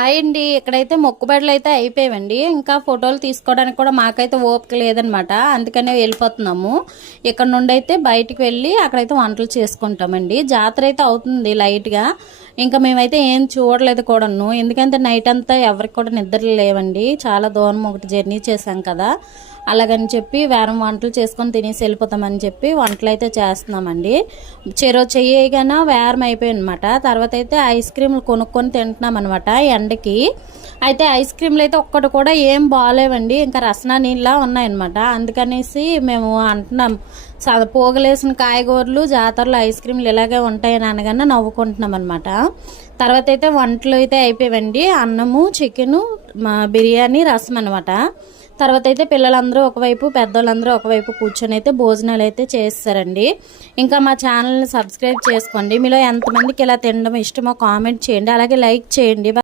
అండి ఇక్కడైతే మొక్కుబడులు అయితే అయిపోయావండి. ఇంకా ఫోటోలు తీసుకోవడానికి కూడా మాకైతే ఓపిక లేదనమాట. అందుకనే వెళ్ళిపోతున్నాము. ఇక్కడ నుండి అయితే బయటికి వెళ్ళి అక్కడైతే వంటలు చేసుకుంటామండి. జాతర అయితే అవుతుంది లైట్గా. ఇంకా మేమైతే ఏం చూడలేదు కూడాను. ఎందుకంటే నైట్ అంతా ఎవరికి కూడా నిద్రలు లేవండి. చాలా దూరం ఒకటి జర్నీ చేశాం కదా, అలాగని చెప్పి వేరం వంటలు చేసుకొని తినేసి వెళ్ళిపోతామని చెప్పి వంటలు అయితే చేస్తున్నామండి. చెరో చెయ్యగానే వేరం అయిపోయి అనమాట. తర్వాత అయితే ఐస్ క్రీమ్లు కొనుక్కొని తింటున్నాం అనమాట ఎండకి. అయితే ఐస్ క్రీమ్లు అయితే ఒక్కటి కూడా ఏం బాగాలేవండి, ఇంకా రసనా నీళ్ళ ఉన్నాయన్నమాట. అందుకనేసి మేము అంటున్నాం, పోగలేసిన కాయగూరలు జాతరలో ఐస్ క్రీమ్లు ఇలాగే ఉంటాయని అనగానే నవ్వుకుంటున్నాం అనమాట. తర్వాత అయితే వంటలు అయితే అయిపోయావండి. అన్నము, చికెను, బిర్యానీ, రసం అనమాట. తర్వాత అయితే పిల్లలందరూ ఒకవైపు, పెద్దోళ్ళందరూ ఒకవైపు కూర్చొని అయితే భోజనాలు అయితే చేస్తారండి. ఇంకా మా ఛానల్ని సబ్స్క్రైబ్ చేసుకోండి. మీలో ఎంతమందికి ఇలా తినడం ఇష్టమో కామెంట్ చేయండి, అలాగే లైక్ చేయండి.